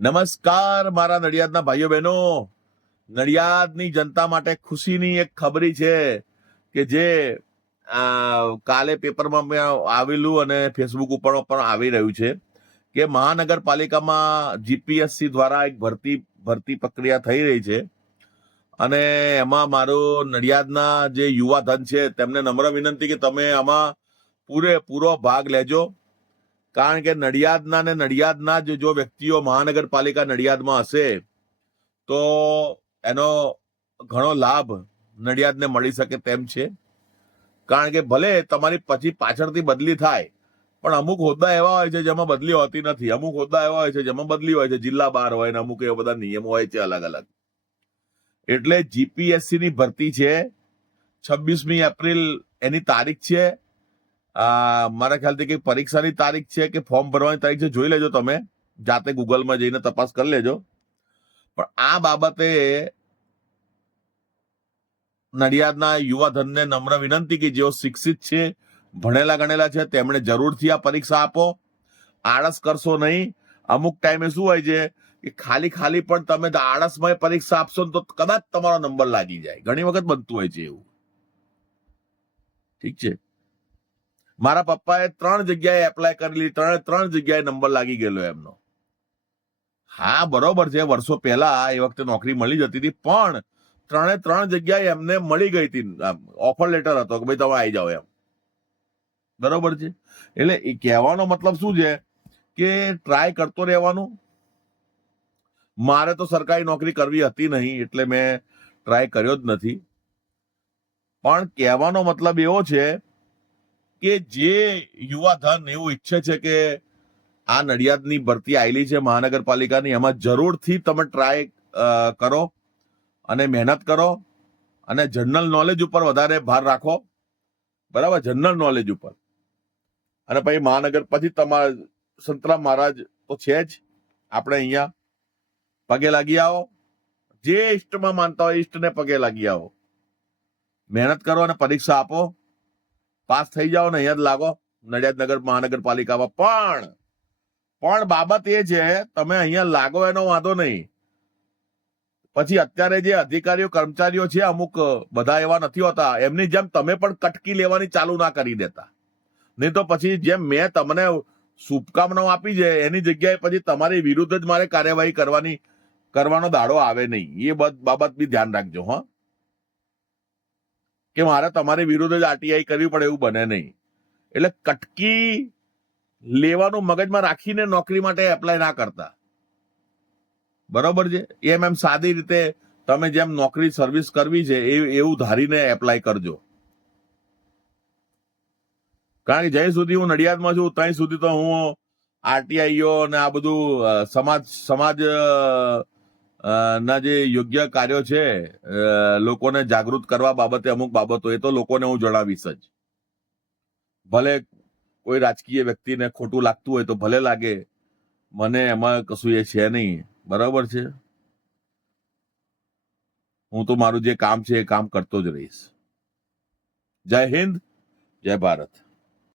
નમસ્કાર મારા નડિયાદના ભાઈઓ બહેનો. નડિયાદની જનતા માટે ખુશીની એક ખબરી છે કે જે કાલે પેપરમાં મેં આવેલું અને ફેસબુક ઉપર પણ આવી રહ્યું છે કે મહાનગરપાલિકામાં જીપીએસસી દ્વારા એક ભરતી પ્રક્રિયા થઈ રહી છે અને એમાં મારો નડિયાદના જે યુવા ધન છે તેમને નમ્ર વિનંતી કે તમે આમાં પૂરેપૂરો ભાગ લેજો. કારણ કે નડિયાદના જો વ્યક્તિઓ મહાનગરપાલિકા નડિયાદમાં હશે તો એનો ઘણો લાભ નડિયાદને મળી શકે તેમ છે. કારણ કે ભલે તમારી પછી પાછળથી બદલી થાય પણ અમુક હોદ્દા એવા હોય છે જેમાં બદલી હોતી નથી, અમુક હોદ્દા એવા હોય છે જેમાં બદલી હોય છે, જિલ્લા બહાર હોય ને અમુક એવા બધા નિયમો હોય છે અલગ અલગ. એટલે જીપીએસસી ની ભરતી છે, 26મી એપ્રિલ એની તારીખ છે. મારા ખ્યાલથી કઈ પરીક્ષાની તારીખ છે કે ફોર્મ ભરવાની તારીખ છે, જોઈ લેજો તમે જાતે ગૂગલમાં જઈને તપાસ કરી લેજો. પણ આ બાબતે નડિયાદના યુવા ધનને નમ્ર વિનંતી કે જેઓ શિક્ષિત છે, ભણેલા ગણેલા છે, તેમણે જરૂરથી આ પરીક્ષા આપો. આળસ કરશો નહીં. અમુક ટાઈમે શું હોય છે કે ખાલી પણ તમે આળસમાં પરીક્ષા આપશો ને તો કદાચ તમારો નંબર લાગી જાય. ઘણી વખત બનતું હોય છે એવું. ઠીક છે. મારા પપ્પાએ 3 જગ્યાએ એપ્લાય કરેલી, ત્રણ જગ્યાએ નંબર લાગી ગયેલો એમનો. હા બરોબર છે, વર્ષો પહેલા એ વખતે નોકરી મળી જતી હતી, પણ 3 જગ્યાએ એમને મળી ગઈ હતી. ઓફર લેટર હતો કે ભાઈ તમે આવી જાઓ એમ. બરોબર છે. એટલે એ કહેવાનો મતલબ શું છે કે ટ્રાય કરતો રહેવાનું. મારે તો સરકારી નોકરી કરવી હતી નહીં એટલે મેં ટ્રાય કર્યો જ નથી. પણ કહેવાનો મતલબ એવો છે કે જે યુવા ધન એવું ઈચ્છે છે કે આ નડિયાદની ભરતી આવેલી છે મહાનગરપાલિકાની, એમાં જરૂરથી તમે ટ્રાય કરો અને મહેનત કરો અને જનરલ નોલેજ ઉપર વધારે ભાર રાખો. બરાબર, જનરલ નોલેજ ઉપર. અને પછી પછી તમારા સંતરામ મહારાજ તો છે જ આપણે અહીંયા. પગે લાગી આવો. જે ઈષ્ટમાં માનતા હોય ઈષ્ટને પગે લાગી આવો. મહેનત કરો અને પરીક્ષા આપો. પાસ થઈ જાઓ ને અહીંયા જ લાગો નડિયાદ નગર મહાનગરપાલિકામાં. પણ બાબત એ છે તમે અહીંયા લાગો એનો વાંધો નહીં. પછી અત્યારે જે અધિકારીઓ કર્મચારીઓ છે અમુક બધા એવા નથી હોતા, એમની જેમ તમે પણ કટકી લેવાની ચાલુ ના કરી દેતા. નહીં તો પછી જેમ મેં તમને શુભકામનાઓ આપી છે એની જગ્યાએ પછી તમારી વિરુદ્ધ જ મારે કાર્યવાહી કરવાનો દાડો આવે નહીં. એ બાબત બી ધ્યાન રાખજો. હા, કે મારે તમારી વિરુદ્ધ જ આરટીઆઈ કરવી પડે એવું બને નહીં. એટલે કટકી લેવાનું મગજમાં રાખીને નોકરી માટે એપ્લાય ના કરતા. બરોબર છે. એમ સાદી રીતે તમે જેમ નોકરી સર્વિસ કરવી છે એવું ધારીને એપ્લાય કરજો. કારણ કે જ્યાં સુધી હું નડિયાદમાં છું ત્યાં સુધી તો હું આરટીઆઈઓ અને આ બધું સમાજ ના જે યોગ્ય કાર્યો છે લોકોને જાગૃત કરવા બાબતે અમુક બાબતો એ તો લોકોને હું જણાવીશ જ. ભલે કોઈ રાજકીય વ્યક્તિને ખોટું લાગતું હોય તો ભલે લાગે, મને એમાં કશું એ છે નહીં. બરાબર છે. હું તો મારું જે કામ છે એ કામ કરતો જ રહીશ. જય હિન્દ, જય ભારત.